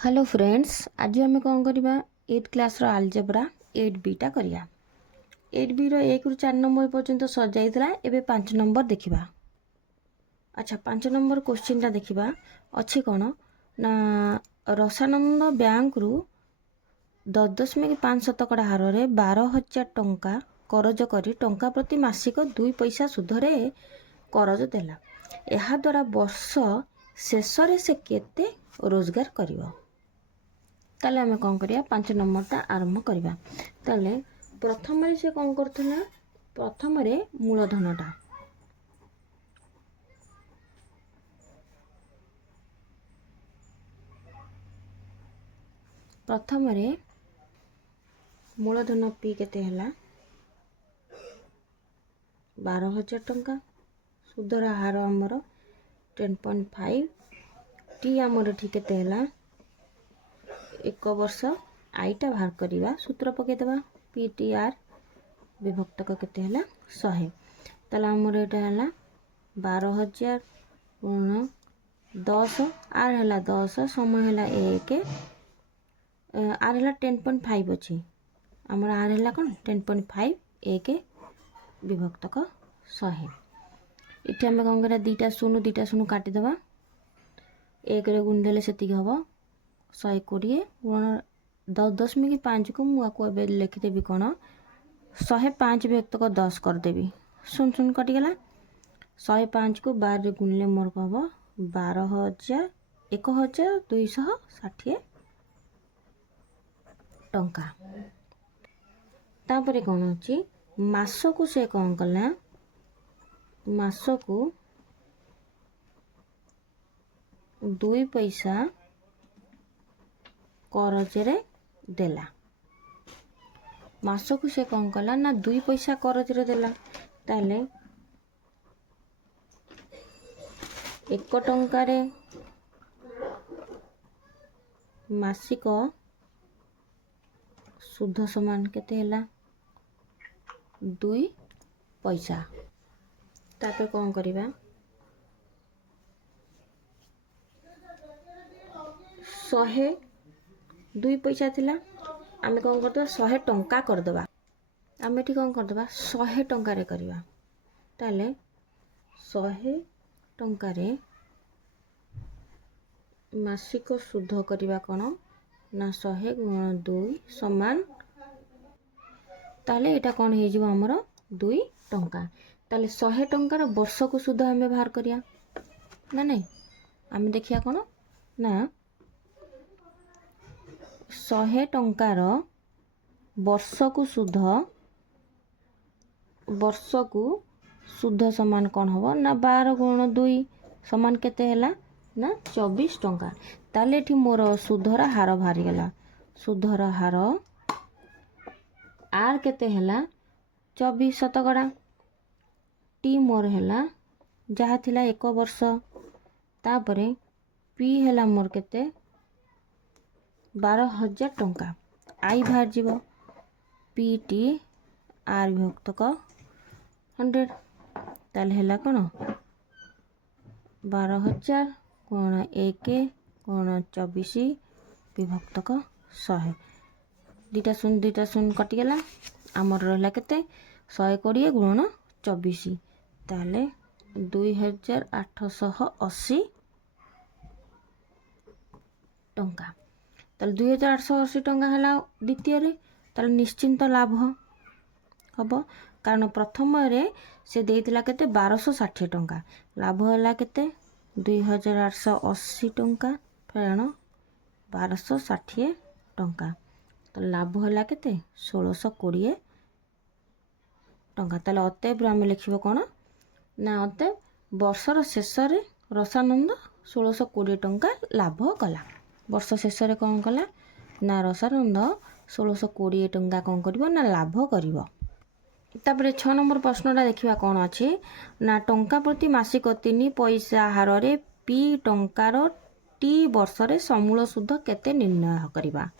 Hello friends, आज आम कौन करवा 8 क्लास आलजेब्रा 8B टा करिया। 8B रो 1 रु 4 नंबर पर्यंत सजाइला। एबे 5 नंबर देखिबा। अच्छा, 5 नंबर क्वेश्चन टा देखिबा अच्छी कौन ना रसानंद बैंक रु 10.5% हार रे 12,000 टंका करज करी टंका प्रति मासिक 2 पैसा सुधरे करज देला। एहा द्वारा वर्ष शेष रे से केते रोजगार करिवो। ताले आमे कौन करिया 5 नंबरटा आरंभ करिया। ताले प्रथम रे से कौन करथना, प्रथम रे मूलधनटा प्रथम रे मूलधन पी केते हला 12,000 टंका। सुधर हार आमर 10.5 टी आमर ठीक केते हला 1 वर्ष। आईटा बाहर करवा सूत्र पकेदेवा PTR विभक्तक केते हला 100। ताला आमर एटा हला 12,000 गुण 10 आर हला 10 समय हला 1 आर हला 10.5 अछि। आमर आर हला कोन 10.5 1 विभक्तक 100। इथे हम कौन करा दीटा शून्य काटी देबा। 1 रे गुण देले सेतिक हबो 120 गुण 10.5 को मुआ को एबे लिखि देबी कोन 105 विभक्तक 10 कर देबी। शून्य कटि गेला। 105 को 12 रे गुणले मोर को हबो 12,260 टंका। तापरे कौन अछि मासो को से कौन कला, मासो को 2 पैसा करज रे देला। मासो को से कौन कला ना 2 पैसा करज रे देला। ताले 1 टंका रे मासिक शुद्ध समान केते हला 2 पैसा। तापर कौन करिबा 100 2 पैसा थिला आमे कौन करदबा 100 टंका करदबा। आमे ठीक कौन करदबा 100 टंका रे करिबा। ताले 100 टंका रे मासिक शुद्ध करिबा कोन ना 100 गुण 2 समान। ताले एटा कोन हे जिवो हमर 2 टंका। ताले 100 टंकार वर्ष को शुद्ध हमें बाहर करिया ना नहीं। आमे देखिया कोन ना 100 टंकार वर्ष को शुद्ध समान कौन हबो ना 12 गुण 2 समान केते हला ना 24 टंका। ताले एठी मोर शुद्धर हार बाहरी गेला। शुद्धर हार आर केते हला 24 शतकड़ा। टी मोर हला जहा थिला 1 वर्ष। तापरे पी हला मोर केते 12,000 टंका। आई बाहर जीवो पीटी आर विभक्तक 100। ताले हला कोन 12,000 गुण 1 गुण 24 विभक्तक 100। दीटा शून्य कटि गेला। आमर रहला केते 120 गुण 24। ताले 2,880 टंका। ताले 2,880 टंका हला द्वितीय रे। ताले निश्चिंत लाभ हबो कारण प्रथम रे से देइतिला केते 1260 टंका। लाभ हला केते 2,880 टंका फेण 1260 टंका। तो लाभ हला केते 1620 टंका। ताले अतएव आमे लिखिबो कोन ना अतएव वर्षर शेष रे रसानंद 1620 टंका लाभ कला। वर्ष शेष रे कौन कला ना रसानंद 1620 टंका कौन करिवो ना लाभ करिवो। तापरे 6 नंबर प्रश्नटा देखिबा कोन अछि ना टंका प्रति मासिक 3 पैसा हार रे पी टंकार टी वर्ष रे समूल शुद्ध केते निर्णय करिबा।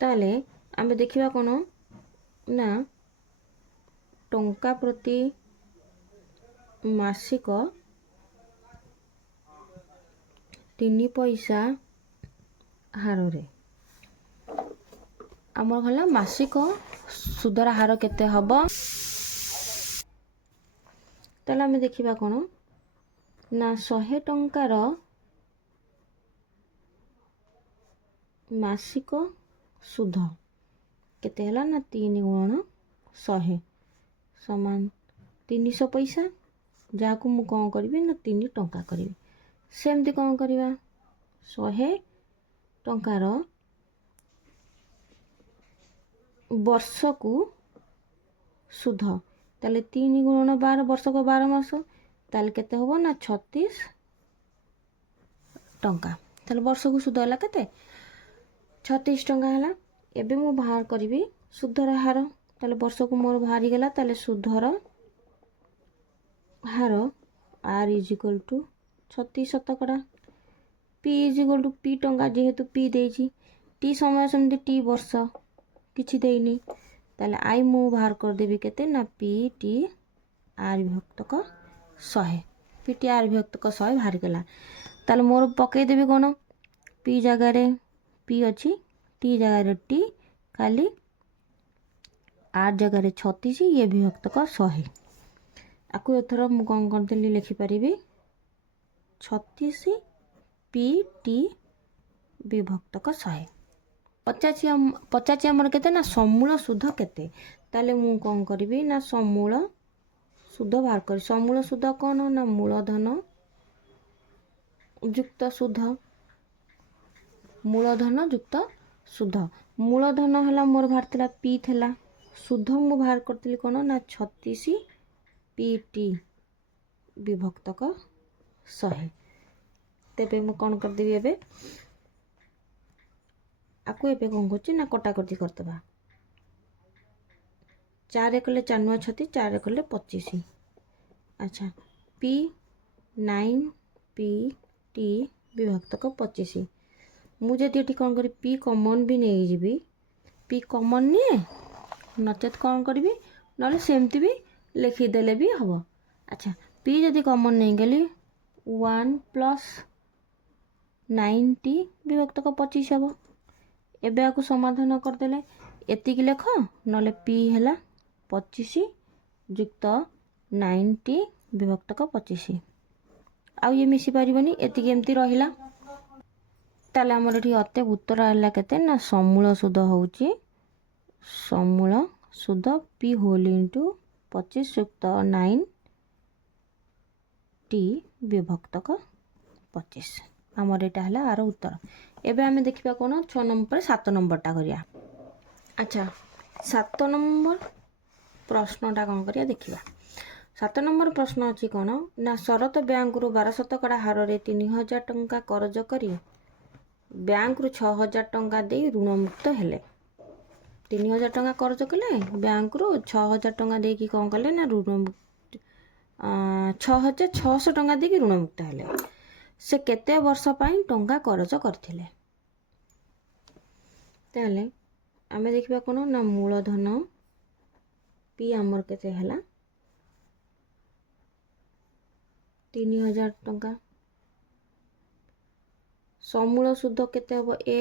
ताले आमे देखिबा कोन ना टंका प्रति मासिक 3 पैसा हारे आमर गला मासिक सुधर हार केते हब ताले आमे देखिबा कोन ना 100 टंकार मासिक सुध केते हला ना 3 गुणन 100 समान 300 पैसा जाको मु कौन करी ना 3 टंका करी सेमती कौन करवा 100 टंकार वर्ष को सुध ताले 3 गुणन 12 वर्ष को 12 मास ताले केते होबो ना 36 टंका ताले वर्ष को सुध हला केते 36 टंका हला एबे मु बाहर करबी सुधर हार ताले वर्ष को मोर बाहरी गेला ताले सुधर हार r = 36 शतकड़ा p = p टंका जेहेतु p देछि t समय समझे t वर्ष किछि देइनी ताले आई मु बाहर कर देबी केते ना p t r विभक्तक 100 p t r विभक्तक 100 बाहर गेला ताले मोर पकई देबी कोन p जगह रे p अछि t जगह रे t खाली r जगह रे 36 ये विभक्तक 100 आकु एथर मु कोन कर देली लिखि परिबी 36 p t विभक्तक 100 50 हमर केते ना समूल सुध केते ताले मु कोन करबी ना समूल सुध बाहर कर समूल सुध कोन ना मूलधन युक्त सुध मूलधन युक्त सुध मूलधन हला मोर बाहर थिला p थिला सुध मु बाहर करतली कोन ना 36 p t विभक्तक 100 तेबे मु कोन कर देबी एबे आकु एबे कोन करछि ना कटा कटी करतबा 4 कले 4 9 36 4 कले 25 अच्छा p 9 p t विभक्तक 25 मु जदि एठी कोन करी p कॉमन भी नै जिबी p कॉमन ने नचेत कोन करबी नले सेमती भी लिखि देले भी हबो अच्छा p जदि कॉमन नै गेली 1 + 90 विभक्तक 25 हबो एबे आकु समाधान कर देले एति कि लेख नले p हला 25 युक्त 90 विभक्तक 25 आ ये मिसी परिबनी एति केमती रहिला ताले हमर एठी अते उत्तर आला केते ना समूल सुध होउची समूल सुध p होल इनटू 25 युक्त 9 t विभक्तक 25 हमर एटा हला आरो उत्तर एबे हमें देखिबा कोन 6 नंबर 7 नंबरटा करिया अच्छा 7 नंबर प्रश्नटा कोन करिया देखिबा 7 नंबर प्रश्न अछि कोन ना शरत बैंक रु 12 शतकड़ा हार रे 3000 टंका कर्ज करी बैंक रु 6000 टंका दे ऋण मुक्त हेले 3000 टंका कर्ज कले बैंक रु 6000 टंका दे कि कोन कले ना ऋण 6600 टंका दे कि ऋण मुक्त हेले से केते वर्ष पई टंका कर्ज करथिले ताले आमे देखिबा कोन ना मूलधन p हमर केते हला 3000 टंका समूल सुध केते हबो ए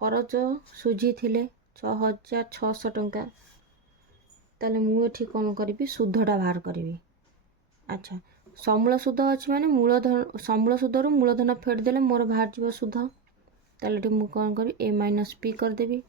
कर्ज सुझी थिले 6600 टंका ताले मु एठी कोन करबी सुधटा बाहर करबी अच्छा समूल सुध अछि माने मूलधन समूल सुधरो मूलधन फेड देले मोर बाहर जीव सुध ताले एठी मु कोन करी a - p कर देबी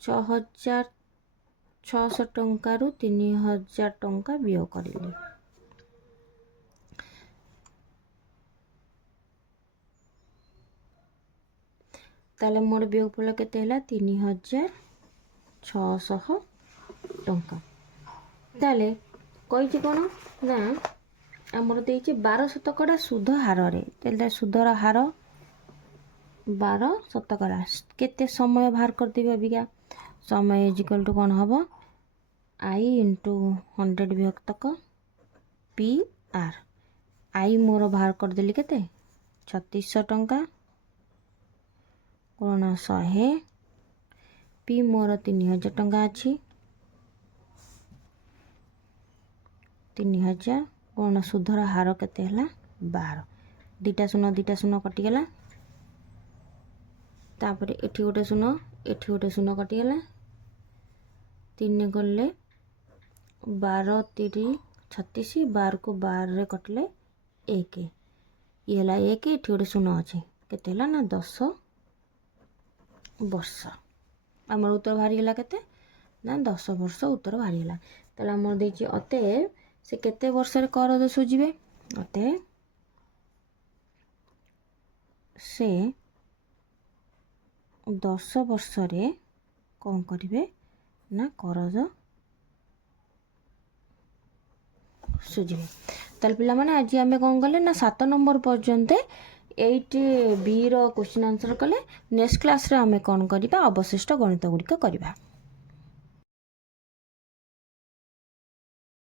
6600 टंका रु 3000 टंका बियो करली ताले मोर वियोगफल केते हला 3600 टंका ताले कहिछि कोन ना हमर देछि 12 शतकड़ा सुध हार रे तेले सुधर हार 12 शतकड़ा केते समय बाहर कर देबे अबिगा समय = कोन हबो i * 100 विभक्तक p r i मोर बाहर कर देली केते 3600 टंका कोन 100 p मोर 3000 टंका अछि 3000 कोन सुधर हार केते हला 12 दुईटा शून्य कटिगला तापर एठी गोटे शून्य कटिगला 3 गले 12 3 36 12 को 12 रे कटले 1 ये है 1 एठी गोटे शून्य अच्छे केते हला ना 10 वर्ष आमर उत्तर बाहरी गला केते ना 10 वर्ष उत्तर बाहरी गला ताले आमर देछि अतएव से केते वर्ष रे करज सुझिबे अतएव से 10 वर्ष रे कौन करिवे ना करज सुझिबे ताले पिला माने आज आमे कौन कले ना 7 नंबर पर्यंत 8B रो क्वेश्चन आंसर कले नेक्स्ट क्लास रे आमे कौन करिबा अवशिष्ट गणित गुड़िक करिबा।